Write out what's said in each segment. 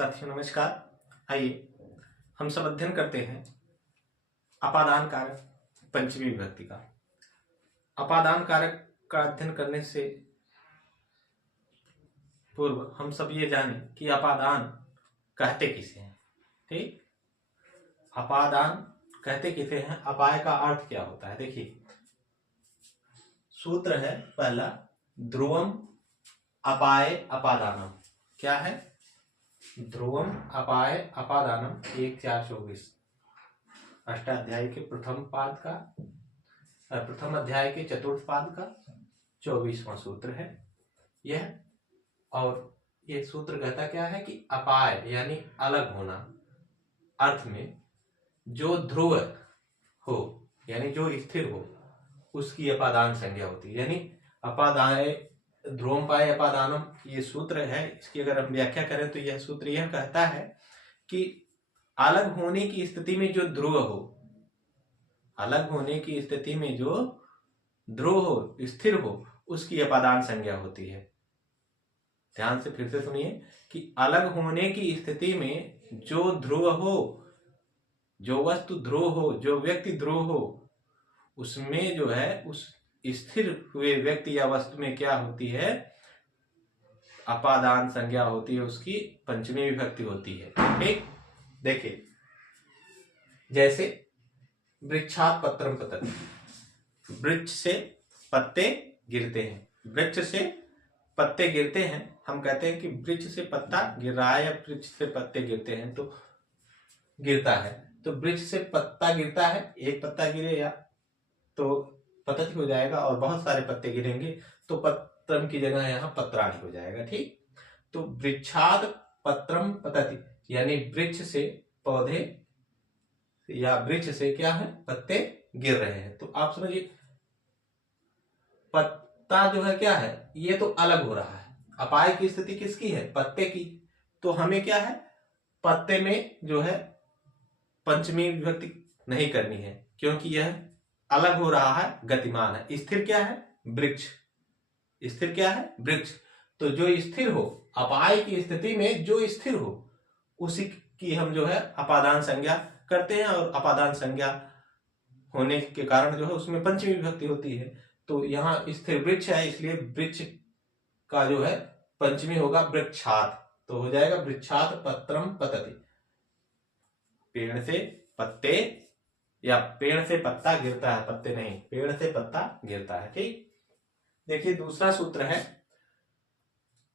साथियों नमस्कार। आइए हम सब अध्ययन करते हैं अपादान कारक पंचमी विभक्ति का। अपादान कारक का अध्ययन करने से पूर्व हम सब ये जानें कि अपादान कहते किसे हैं। ठीक, अपादान कहते किसे हैं, अपाय का अर्थ क्या होता है। देखिए सूत्र है पहला, ध्रुवम अपाय अपादानम। क्या है? ध्रुवम अपाय अपादानम 1-4-24 अष्टाध्यायी के प्रथम पाद का, प्रथम अध्याय के चतुर्थ पाद का 24वां सूत्र है यह। और ये सूत्र कहता क्या है कि अपाय यानी अलग होना अर्थ में जो ध्रुव हो यानी जो स्थिर हो उसकी अपादान संज्ञा होती है। यानी अपादाय ध्रुवम पाय अपादानम ये सूत्र है। इसकी अगर हम व्याख्या करें तो यह सूत्र यह कहता है कि अलग होने की स्थिति में जो ध्रुव हो, अलग होने की स्थिति में जो ध्रुव हो, स्थिर हो, उसकी अपादान संज्ञा होती है। ध्यान से फिर से सुनिए कि अलग होने की स्थिति में जो ध्रुव हो, जो वस्तु ध्रुव हो, जो व्यक्ति ध्रुव हो, उसमें जो है उस स्थिर हुए व्यक्ति या वस्तु में क्या होती है, अपादान संज्ञा होती है, उसकी पंचमी विभक्ति होती है। ठीक, देखिए जैसे वृक्षात पत्रम पतति, वृक्ष से पत्ते गिरते हैं। वृक्ष से पत्ते गिरते हैं, हम कहते हैं कि वृक्ष से पत्ता गिर रहा है या वृक्ष से पत्ते गिरते हैं, तो गिरता है। तो वृक्ष से पत्ता गिरता है, एक पत्ता गिरेगा तो पतति हो जाएगा, और बहुत सारे पत्ते गिरेंगे तो पत्रम की जगह यहाँ पत्राणि हो जाएगा। ठीक, तो वृक्षाद पत्रम पतति यानी वृक्ष से पौधे या वृक्ष से क्या है, पत्ते गिर रहे हैं। तो आप समझिए पत्ता जो है क्या है, ये तो अलग हो रहा है। अपाय की स्थिति किसकी है, पत्ते की। तो हमें क्या है, पत्ते में जो है पंचमी विभक्ति नहीं करनी है, क्योंकि यह अलग हो रहा है, गतिमान है। स्थिर क्या है, वृक्ष। स्थिर क्या है, वृक्ष। तो जो स्थिर हो, अपाय की स्थिति में जो स्थिर हो उसी की हम जो है अपादान संज्ञा करते हैं, और अपादान संज्ञा होने के कारण जो है उसमें पंचमी विभक्ति होती है। तो यहाँ स्थिर वृक्ष है, इसलिए वृक्ष का जो है पंचमी होगा वृक्षात, तो हो जाएगा वृक्षात पत्रम पतति। पेड़ से पत्ते या पेड़ से पत्ता गिरता है, पत्ते नहीं, पेड़ से पत्ता गिरता है। ठीक, देखिए दूसरा सूत्र है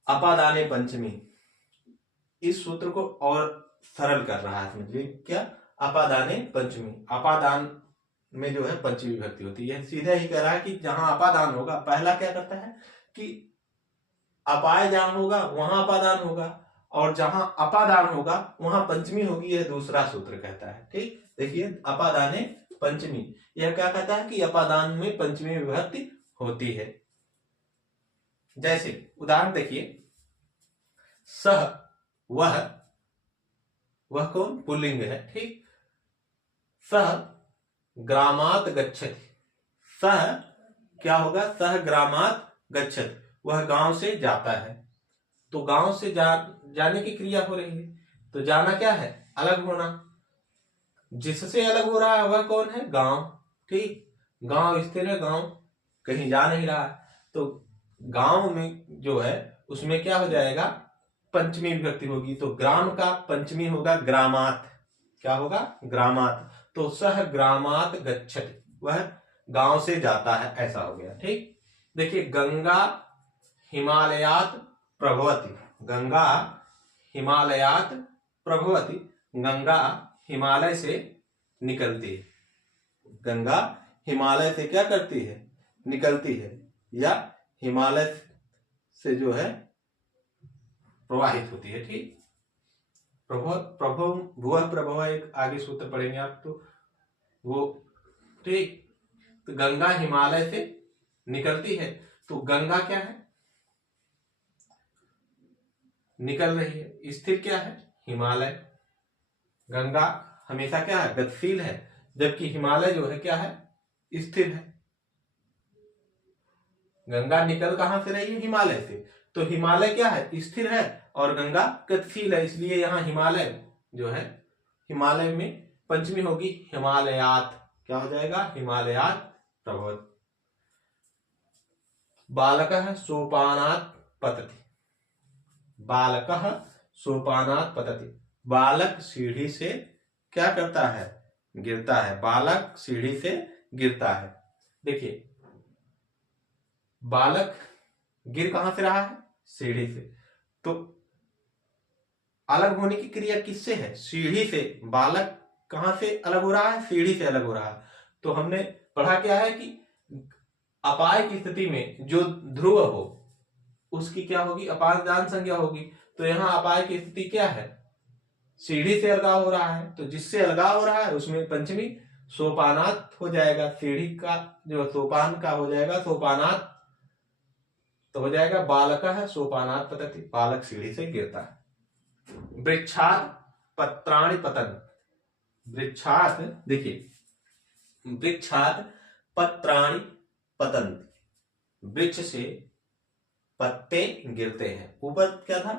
अपादाने पंचमी। इस सूत्र को और सरल कर रहा है, समझिए क्या, अपादाने पंचमी। अपादान में जो है पंचमी विभक्ति होती है। सीधा ही कह रहा है कि जहां अपादान होगा, पहला क्या करता है कि अपाय जहां होगा वहां अपादान होगा, और जहां अपादान होगा वहां पंचमी होगी, यह दूसरा सूत्र कहता है। ठीक, देखिए अपादाने पंचमी, यह क्या कहता है कि अपादान में पंचमी विभक्ति होती है। जैसे उदाहरण देखिए, सह, वह कौन, पुल्लिंग है। ठीक, सह ग्रामात गच्छति। सह क्या होगा, सह ग्रामात गच्छति, वह गांव से जाता है। तो गांव से जाने की क्रिया हो रही है, तो जाना क्या है, अलग होना। जिससे अलग हो रहा है वह कौन है, गांव। ठीक, गांव स्थिर है, गांव कहीं जा नहीं रहा है, तो गांव में जो है उसमें क्या हो जाएगा, पंचमी विभक्ति होगी। तो ग्राम का पंचमी होगा ग्रामात। क्या होगा, ग्रामात। तो सह ग्रामात गच्छति, वह गांव से जाता है, ऐसा हो गया। ठीक, देखिए गंगा हिमालयात प्रभवति। गंगा हिमालयात प्रभवति, गंगा हिमालय से निकलती है। गंगा हिमालय से क्या करती है, निकलती है, या हिमालय से जो है प्रवाहित होती है। ठीक, भुवः प्रभव एक आगे सूत्र पढ़ेंगे आप, तो वो ठीक। तो गंगा हिमालय से निकलती है, तो गंगा क्या है, निकल रही है। स्थिर क्या है, हिमालय। गंगा हमेशा क्या है, गतिशील है, जबकि हिमालय जो है क्या है, स्थिर है। गंगा निकल कहां से रही है, हिमालय से। तो हिमालय क्या है, स्थिर है, और गंगा गतिशील है, इसलिए यहाँ हिमालय जो है, हिमालय में पंचमी होगी हिमालयात। क्या हो जाएगा? हिमालयात प्रभवति। बालकः सोपानात् पतति। बालकः सोपानात् पतति। बालक सीढ़ी से क्या करता है? गिरता है। बालक सीढ़ी से गिरता है। देखिए, बालक गिर कहां से रहा है? सीढ़ी से। तो अलग होने की क्रिया किससे है? सीढ़ी से। बालक कहां से अलग हो रहा है? सीढ़ी से अलग हो रहा है। तो हमने पढ़ा क्या है कि अपाय की स्थिति में जो ध्रुव हो उसकी क्या होगी? अपादान संज्ञा होगी। तो यहां अपाय की स्थिति क्या है? सीढ़ी से अलगाव हो रहा है। तो जिससे अलगाव हो रहा है उसमें पंचमी सोपानात हो जाएगा। सीढ़ी का जो सोपान का हो जाएगा सोपानात, तो हो जाएगा बालकः सोपानात् पतति। बालक सीढ़ी से गिरता है। वृक्षात् पत्राणि पतन्। वृक्षात्, देखिए, वृक्षात् पत्राणि पतन्ति। वृक्ष से पत्ते गिरते हैं। ऊपर क्या था?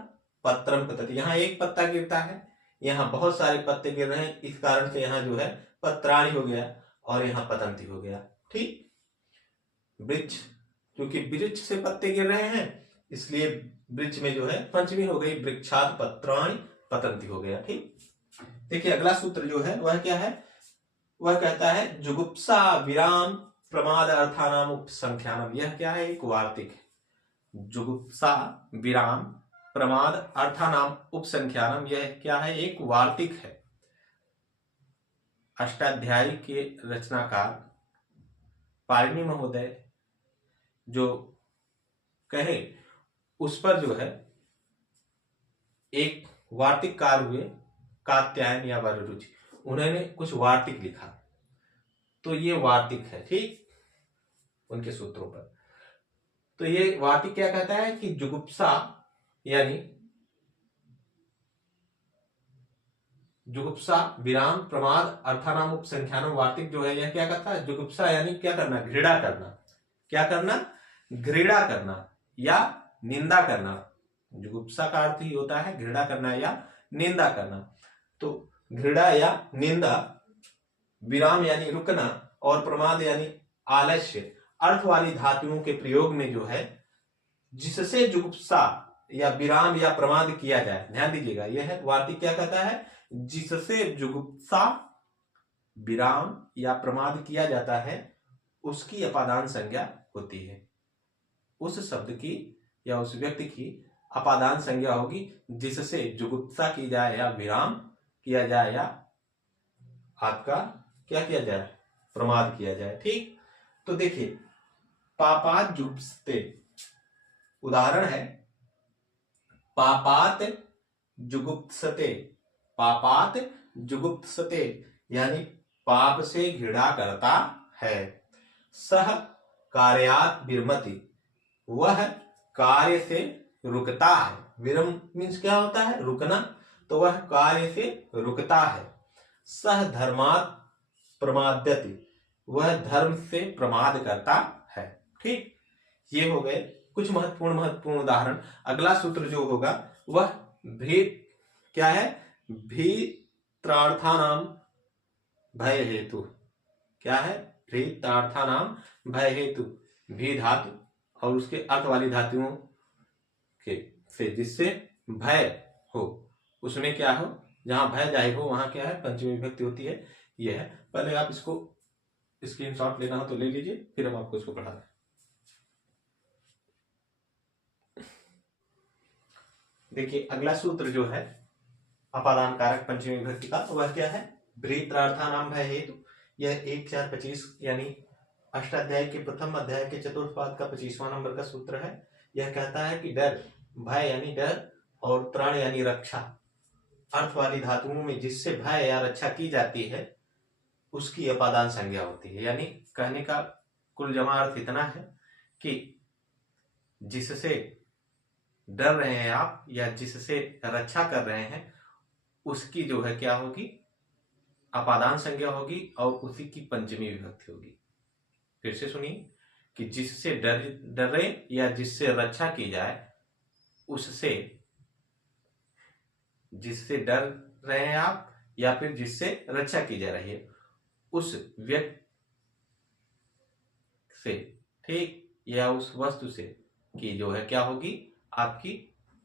पत्रम पतति। यहाँ एक पत्ता गिरता है, यहाँ बहुत सारे पत्ते गिर रहे हैं, इस कारण से यहाँ जो है पत्राणि हो गया और यहाँ पतंती हो गया। ठीक, वृक्ष, क्योंकि वृक्ष से पत्ते गिर रहे हैं इसलिए वृक्ष में जो है पंचमी हो गई, वृक्षात् पत्राणि पतंती हो गया। ठीक, देखिए अगला सूत्र जो है वह क्या है? वह कहता है जुगुप्सा विराम प्रमाद अर्थानाम उपसंख्यानम। यह क्या है? एक वार्तिक है। जुगुप्सा विराम प्रमाद अर्थानाम उपसंख्यानम, यह क्या है? एक वार्तिक है। अष्टाध्यायी के रचनाकार पाणिनि महोदय जो कहे उस पर जो है एक वार्तिक कार हुए, कात्यायन या वररुचि, उन्होंने कुछ वार्तिक लिखा। तो ये वार्तिक है। ठीक, उनके सूत्रों पर। तो ये वार्तिक क्या कहता है कि जुगुप्सा यानी जुगुप्सा विराम प्रमाद अर्थानाम उपसंख्यानम वार्तिक जो है यह क्या कहता है? जुगुप्सा यानी क्या करना? घृणा करना। क्या करना? घृणा करना या निंदा करना। जुगुप्सा का अर्थ ही होता है घृणा करना या निंदा करना। तो घृणा या निंदा, विराम यानी रुकना और प्रमाद यानी आलस्य, अर्थ वाली धातुओं के प्रयोग में जो है जिससे जुगुप्सा या विराम या प्रमाद किया जाए। ध्यान दीजिएगा, यह वार्तिक क्या कहता है? जिससे जुगुप्सा विराम या प्रमाद किया जाता है उसकी अपादान संज्ञा होती है। उस शब्द की या उस व्यक्ति की अपादान संज्ञा होगी जिससे जुगुप्सा की जाए या विराम किया जाए या आपका क्या किया जाए? प्रमाद किया जाए। ठीक, तो देखिए पापात जुगुप्सते, उदाहरण है पापात जुगुप्सते। पापात जुगुप्सते यानी पाप से घृणा करता है। सह कार्यात विरमति, वह कार्य से रुकता है। विरम मीन्स क्या होता है? रुकना। तो वह कार्य से रुकता है। सह धर्मात प्रमाद्यति, वह धर्म से प्रमाद करता है। ठीक, ये हो गए कुछ महत्वपूर्ण उदाहरण। अगला सूत्र जो होगा वह भेद क्या है? भीत्रार्थानाम भय हेतु। क्या है? भीत्रार्थानाम भय हेतु। भी धातु और उसके अर्थ वाली धातुओं के से जिससे भय हो, उसमें क्या हो? जहां भय जाहिर हो वहां क्या है? पंचमी विभक्ति होती है। यह है। पहले आप इसको स्क्रीनशॉट लेना हो तो ले लीजिए, फिर हम आपको इसको पढ़ा दें। देखिए अगला सूत्र जो है अपादान कारक पंचमी विभक्ति का, वह क्या है? भ्रीत्रार्थानाम भय हेतु। यह 1-4-25 यानी अष्टाध्याय के प्रथम अध्याय के चतुर्थ पाद का 25वां नंबर का सूत्र है। यह कहता है कि डर, भय यानी डर और त्राण यानी रक्षा, अर्थ वाली धातुओं में जिससे भय या रक्षा की जाती है उसकी अपादान संज्ञा होती है। यानी कहने का कुल जमा अर्थ इतना है कि जिससे डर रहे हैं आप या जिससे रक्षा कर रहे हैं उसकी जो है क्या होगी? अपादान संज्ञा होगी और उसी की पंचमी विभक्ति होगी। फिर से सुनिए कि जिससे डर रहे या जिससे रक्षा की जाए उससे जिससे डर रहे हैं आप या फिर जिससे रक्षा की जा रही है उस व्यक्ति से, ठीक, या उस वस्तु से की जो है क्या होगी, आपकी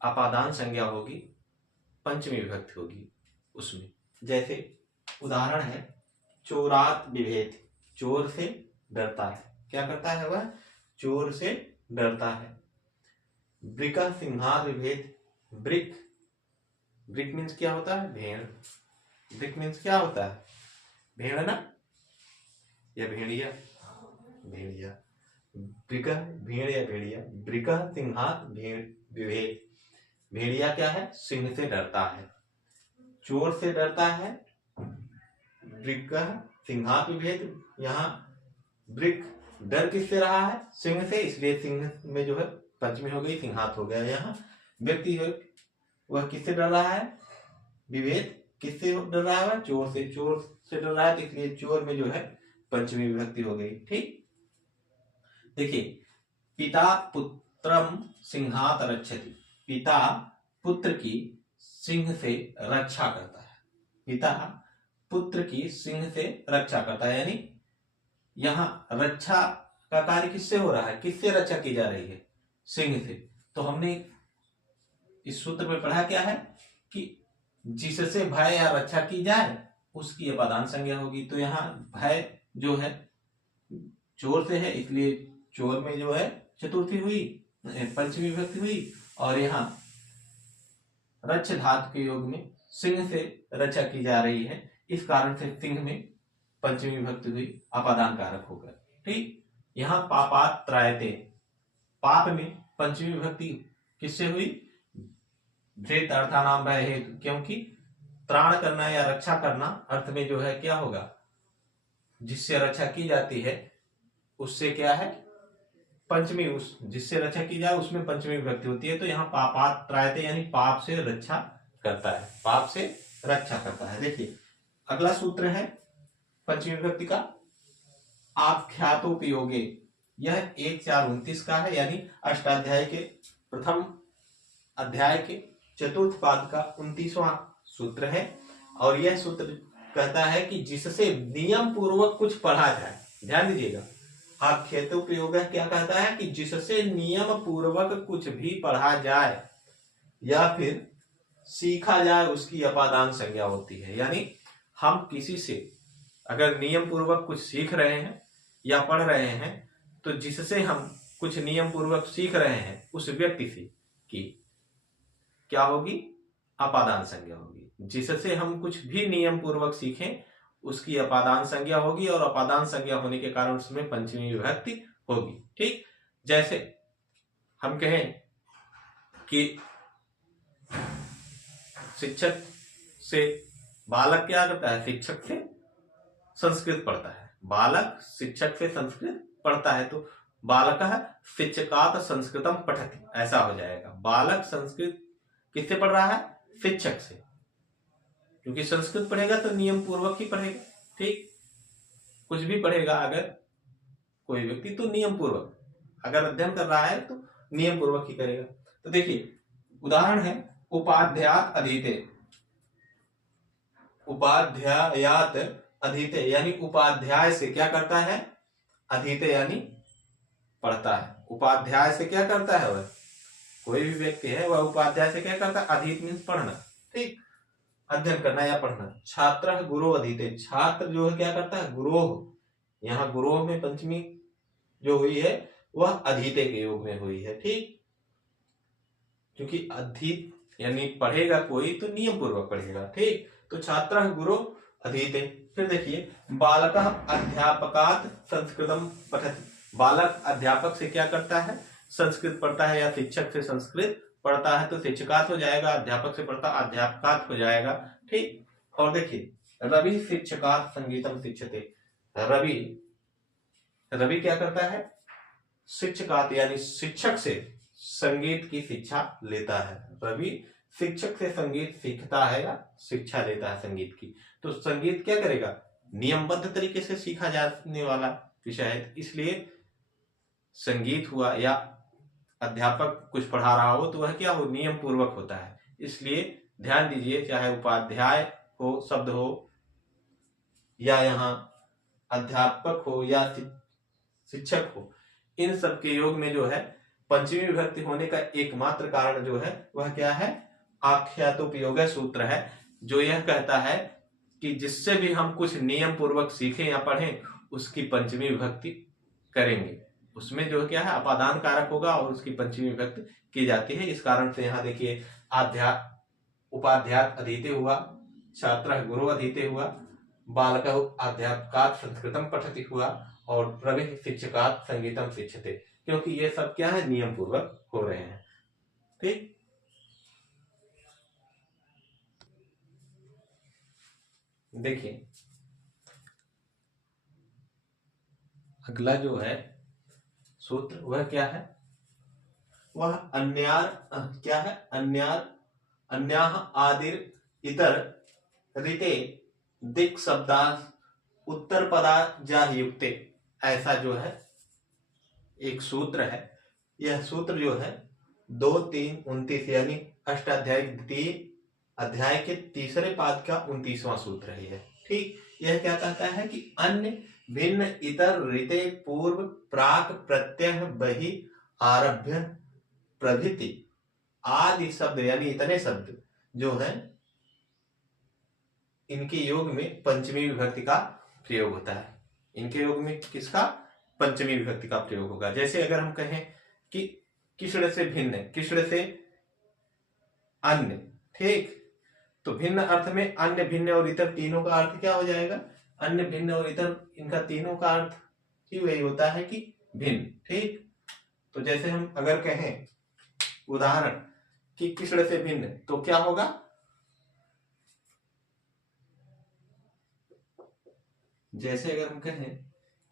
अपादान संज्ञा होगी, पंचमी विभक्ति होगी उसमें। जैसे उदाहरण है चोरात विभेद, चोर से डरता है, क्या करता है वह, चोर से डरता है। वृक सिंहार विभेद, वृक, वृक मीन्स क्या होता है, भेड़, वृक मीन्स क्या होता है, भेड़ ना, या भेड़िया, भेड़िया, वृक भेड़ या भेड़िया, वृक सिंहात भेड़ विभेद, भेड़िया क्या है, सिंह से डरता है, चोर से डरता है, वृक सिंहात विभेद, यहाँ वृक डर किससे रहा है, सिंह से, इसलिए सिंह में जो है पंचमी हो गई, सिंहात हो गया। यहाँ व्यक्ति है वह किससे डर रहा है, विभेद किससे डर रहा है, चोर से, चोर से डर रहा है तो इसलिए चोर में जो है पंचमी विभक्ति हो गई। ठीक, देखिए पिता पुत्रम सिंहात रक्षति, पिता पुत्र की सिंह से रक्षा करता है, पिता पुत्र की सिंह से रक्षा करता है, यानी यहां रक्षा का कार्य किससे हो रहा है, किससे रक्षा की जा रही है, सिंह से। तो हमने इस सूत्र में पढ़ा क्या है कि जिससे भय या रक्षा की जाए उसकी अपादान संज्ञा होगी। तो यहाँ भय जो है चोर से है, इसलिए चोर में जो है चतुर्थी हुई, पंचमी विभक्ति हुई, और यहाँ रक्ष धातु के योग में सिंह से रक्षा की जा रही है, इस कारण से सिंह में पंचमी विभक्ति हुई, अपादान कारक होकर। ठीक, यहाँ पापात त्रायते, पाप में पंचमी विभक्ति किससे हुई, भ्रेत अर्थानाम भय हेतु, क्योंकि त्राण करना या रक्षा करना अर्थ में जो है क्या होगा, जिससे रक्षा की जाती है उससे क्या है पंचमी, उस जिससे रक्षा की जाए उसमें पंचमी विभक्ति होती है। तो यहाँ पापात त्रायते यानी पाप से रक्षा करता है, पाप से रक्षा करता है। देखिए अगला सूत्र है पंचमी विभक्ति का, आख्यातोपयोगे, यह 1-4-29 का है, यानी अष्टाध्याय के प्रथम अध्याय के चतुर्थ पाद का 29वां सूत्र है। और यह सूत्र कहता है कि जिससे नियम पूर्वक कुछ पढ़ा जाए, ध्यान दीजिएगा, आख्यातोपयोग क्या कहता है कि जिससे नियम पूर्वक कुछ भी पढ़ा जाए या फिर सीखा जाए उसकी अपादान संज्ञा होती है। यानी हम किसी से अगर नियम पूर्वक कुछ सीख रहे हैं या पढ़ रहे हैं तो जिससे हम कुछ नियम पूर्वक सीख रहे हैं उस व्यक्ति से की क्या होगी, अपादान संज्ञा होगी। जिससे हम कुछ भी नियम पूर्वक सीखें उसकी अपादान संज्ञा होगी, और अपादान संज्ञा होने के कारण उसमें पंचमी विभक्ति होगी। ठीक, जैसे हम कहें कि शिक्षक से बालक क्या करता है, शिक्षक से संस्कृत पढ़ता है, बालक शिक्षक से संस्कृत पढ़ता है, तो बालकः शिक्षकात् संस्कृतम पठति, ऐसा हो जाएगा। बालक संस्कृत किससे पढ़ रहा है, शिक्षक से, क्योंकि संस्कृत पढ़ेगा तो नियम पूर्वक ही पढ़ेगा। ठीक, कुछ भी पढ़ेगा अगर कोई व्यक्ति तो नियम पूर्वक, अगर अध्ययन कर रहा है तो नियम पूर्वक ही करेगा। तो देखिए उदाहरण है उपाध्यायात अधीते, उपाध्यायात अधीते यानी उपाध्याय से क्या करता है, अधीते यानी पढ़ता है। उपाध्याय से क्या करता है, वह कोई भी व्यक्ति है वह उपाध्याय से क्या करता है, अधीत मीन्स पढ़ना, ठीक, अध्ययन करना या पढ़ना। छात्र गुरु अधीते, छात्र जो है क्या करता है, गुरोह, यहाँ गुरोह में पंचमी जो हुई है वह अधीते के योग में हुई है। ठीक, क्योंकि अधीत यानी पढ़ेगा कोई तो नियम पूर्वक पढ़ेगा। ठीक, तो छात्र गुरु अधीते। फिर देखिए बालकः अध्यापकात् संस्कृतम पठति, बालक अध्यापक से क्या करता है, संस्कृत पढ़ता है, या शिक्षक से संस्कृत पढ़ता है तो शिक्षकात् हो जाएगा, अध्यापक से पढ़ता अध्यापकात् हो जाएगा। ठीक, और देखिए रवि शिक्षकात् संगीतम शिक्षते, रवि, रवि क्या करता है, शिक्षकात् यानी शिक्षक से संगीत की शिक्षा लेता है। रवि शिक्षक से संगीत सीखता है या शिक्षा लेता है संगीत की। तो संगीत क्या करेगा, नियमबद्ध तरीके से सीखा जाने वाला विषय है, इसलिए संगीत हुआ या अध्यापक कुछ पढ़ा रहा हो तो वह क्या हो, नियम पूर्वक होता है, इसलिए ध्यान दीजिए, चाहे उपाध्याय हो शब्द हो या यहाँ अध्यापक हो या शिक्षक हो, इन सब के योग में जो है पंचमी विभक्ति होने का एकमात्र कारण जो है वह क्या है? आख्यातोपयोग सूत्र है, जो यह कहता है कि जिससे भी हम कुछ नियम पूर्वक सीखें या पढ़ें उसकी पंचमी विभक्ति करेंगे। उसमें जो क्या है अपादान कारक होगा और उसकी पंचमी विभक्ति की जाती है। इस कारण से यहाँ देखिए उपाध्याय अधीते हुआ, छात्र गुरु अधीते हुआ, बालक अध्यापकात् संस्कृतम पठति हुआ और प्रवीण शिक्षकात् संगीतम शिक्षते, क्योंकि ये सब क्या है नियम पूर्वक हो रहे हैं। ठीक, देखिए अगला जो है सूत्र वह क्या है? वह अन्यार क्या है? अन्याह आदिर इतर रीते दिक् शब्दा उत्तर पदा जा युक्ते, ऐसा जो है एक सूत्र है। यह सूत्र जो है 2, 3, 29 यानी अष्टाध्याय द्वितीय अध्याय के तीसरे पाद का 29वां सूत्र है। ठीक, यह क्या कहता है कि अन्य भिन्न इतर रीते पूर्व प्राक प्रत्यय बहि आरभ्य प्रभृति आदि शब्द यानी इतने शब्द जो है इनके योग में पंचमी विभक्ति का प्रयोग होता है। इनके योग में किसका? पंचमी विभक्ति का प्रयोग होगा। जैसे अगर हम कहें कि किसड़ से भिन्न, किसड़ से अन्य, ठीक, तो भिन्न अर्थ में अन्य भिन्न और इतर तीनों का अर्थ क्या हो जाएगा? अन्य भिन्न और इतर, इनका तीनों का अर्थ ही वही होता है कि भिन्न। ठीक, तो जैसे हम अगर कहें उदाहरण कि किसड़ से भिन्न, तो क्या होगा? जैसे अगर हम कहें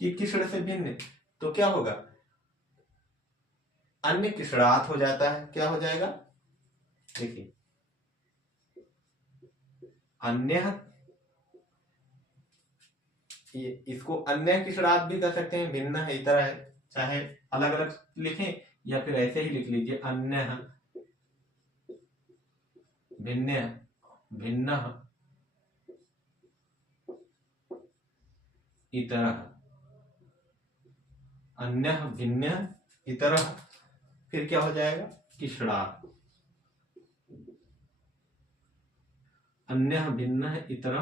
कि किसड़ से भिन्न तो क्या होगा? अन्य किसड़ात हो जाता है। क्या हो जाएगा? देखिए अन्य, इसको अन्य किसड़ात भी कर सकते हैं, भिन्न है इतर है, चाहे अलग अलग लिखें या फिर ऐसे ही लिख लीजिए अन्य भिन्न भिन्न इतर, अन्य भिन्न इतर, फिर क्या हो जाएगा? किसड़ात, अन्य भिन्न इतर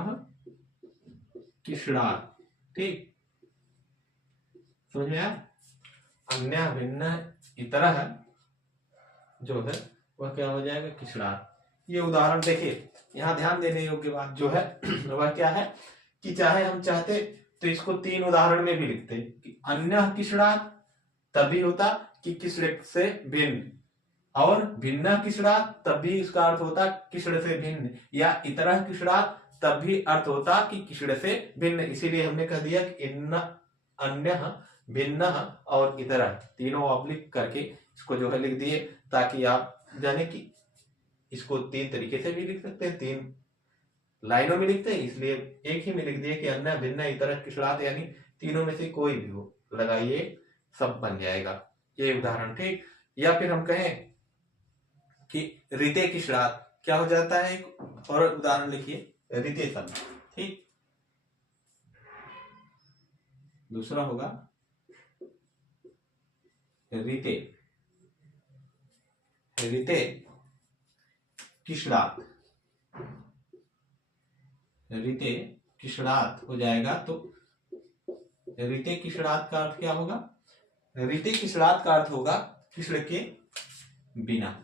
किसड़ात। ठीक, समझ में आया? अन्य भिन्न इतर जो है वह क्या हो जाएगा? किसड़ात। ये उदाहरण देखिए, यहाँ ध्यान देने योग्य बात जो है वह क्या है कि चाहे हम चाहते तो इसको 3 उदाहरण में भी लिखते कि अन्य किसड़ात तभी होता कि किसड़ से भिन्न, और भिन्न किसड़ात तब भी इसका अर्थ होता किसड़ से भिन्न, या इतर किसड़ात तब भी अर्थ होता कि किसड़ से भिन्न। इसीलिए हमने कह दिया कि अन्य भिन्न और इतर तीनों ऑब्लिक करके इसको जो है लिख दिए, ताकि आप जाने कि इसको 3 तरीके से भी लिख सकते हैं, 3 लाइनों में लिखते हैं, इसलिए एक ही में लिख दिए कि अन्य भिन्न इतर किसड़ात, यानी तीनों में से कोई भी हो लगाइए, सब बन जाएगा। ये उदाहरण। ठीक, या फिर हम कहें कि रीते किसड़ात, क्या हो जाता है? एक और उदाहरण लिखिए, रीते शब्द। ठीक, दूसरा होगा रीते, रीते किसड़ात, रीते किसड़ात हो जाएगा। तो रीते किसड़ात का अर्थ क्या होगा? रीते किसड़ात का अर्थ होगा किसड़ के बिना।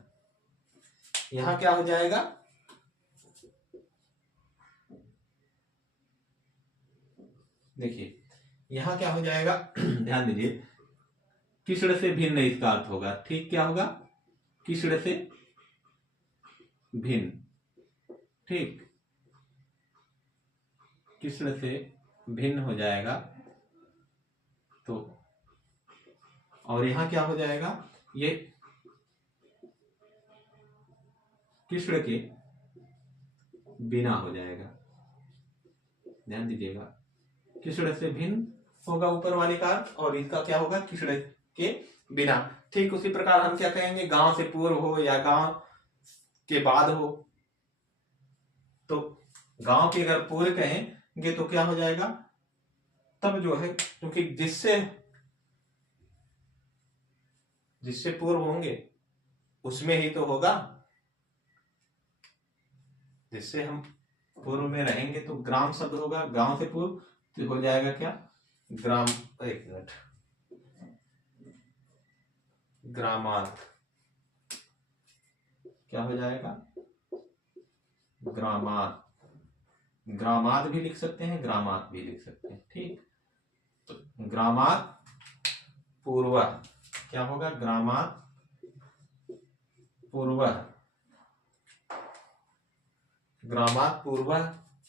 यहां क्या हो जाएगा? देखिए यहां क्या हो जाएगा, ध्यान दीजिए, किसड़ से भिन्न इसका अर्थ होगा। ठीक, क्या होगा? किसड़ से भिन्न। ठीक, किसड़ से भिन्न हो जाएगा। तो और यहां क्या हो जाएगा? ये किसड़ के बिना हो जाएगा। ध्यान दीजिएगा, किसड़ से भिन्न होगा ऊपर वाले का, और इसका क्या होगा? किसड़ के बिना। ठीक उसी प्रकार हम क्या कहेंगे? गांव से पूर्व हो या गांव के बाद हो, तो गांव के अगर पूर्व कहेंगे तो क्या हो जाएगा, तब जो है क्योंकि जिससे पूर्व होंगे उसमें ही तो होगा, जिससे हम पूर्व में रहेंगे तो ग्राम शब्द होगा, गांव से पूर्व तो हो जाएगा क्या, ग्राम, एक मिनट, ग्रामात, क्या हो जाएगा, ग्रामात, ग्रामात भी लिख सकते हैं, ग्रामात भी लिख सकते हैं, ठीक। तो ग्रामात पूर्व क्या होगा, ग्रामात पूर्व, ग्रामात पूर्व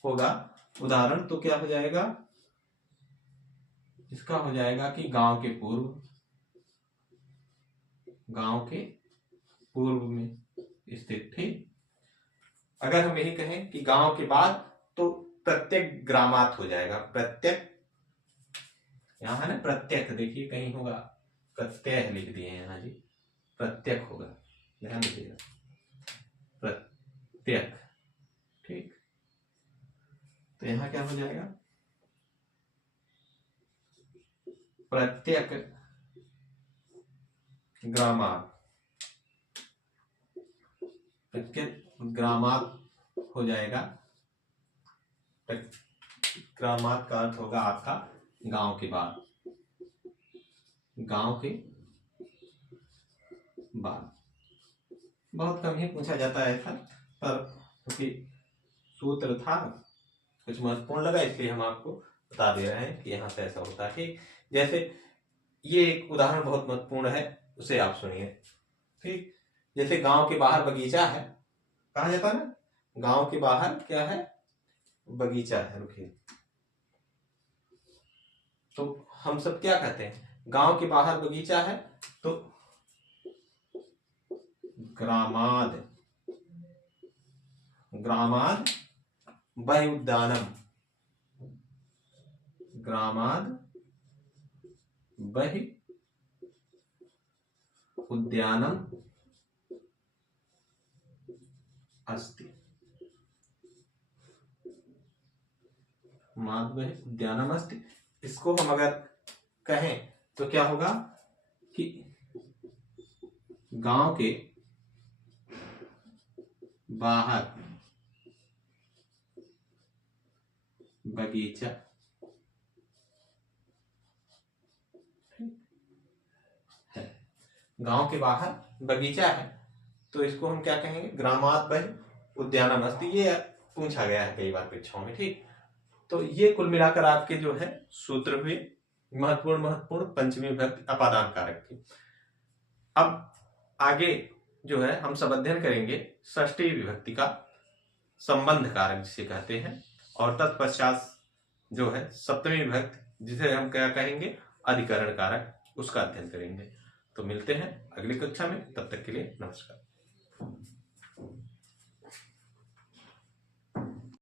होगा उदाहरण, तो क्या हो जाएगा, इसका हो जाएगा कि गांव के पूर्व, गांव के पूर्व में स्थित, ठीक। अगर हम यही कहें कि गांव के बाद तो प्रत्येक ग्रामात हो जाएगा, प्रत्येक, यहां है ना प्रत्येक, देखिए कहीं होगा प्रत्यय लिख दिए यहां जी, प्रत्येक होगा, ध्यान दीजिएगा, प्रत्येक, ठीक। तो यहां क्या हो जाएगा, प्रत्येक ग्रामात, प्रत्येक ग्रामात हो जाएगा, ग्रामात का अर्थ होगा आपका गांव के बाद, गांव के बाद। बहुत कम ही पूछा जाता है ऐसा, पर क्योंकि सूत्र था कुछ महत्वपूर्ण लगा इसलिए हम आपको बता दे रहे हैं कि यहाँ से ऐसा होता है, ठीक। जैसे ये एक उदाहरण बहुत महत्वपूर्ण है, उसे आप सुनिए, ठीक। जैसे गांव के बाहर बगीचा है, कहा जाता है ना, गांव के बाहर क्या है, बगीचा है, रुकिए, तो हम सब क्या कहते हैं, गांव के बाहर बगीचा है तो ग्रामाद, ग्रामाद बहि उद्यानम, ग्रामाद बहि उद्यानम अस्ति, माद बहि उद्यानम अस्ति। इसको हम अगर कहें तो क्या होगा कि गांव के बाहर बगीचा है, गांव के बाहर बगीचा है तो इसको हम क्या कहेंगे, ग्रामाद बहि उद्यानम अस्ति। ये पूछा गया है कई बार परीक्षाओं में, ठीक। तो ये कुल मिलाकर आपके जो है सूत्र हुए महत्वपूर्ण पंचमी विभक्ति अपादान कारक की। अब आगे जो है हम सब अध्ययन करेंगे षष्ठी विभक्ति का संबंध कारक जिसे कहते हैं, और तत्पश्चात जो है सप्तमी विभक्ति जिसे हम क्या कहेंगे, अधिकरण कारक, उसका अध्ययन करेंगे। तो मिलते हैं अगली कक्षा में, तब तक के लिए नमस्कार।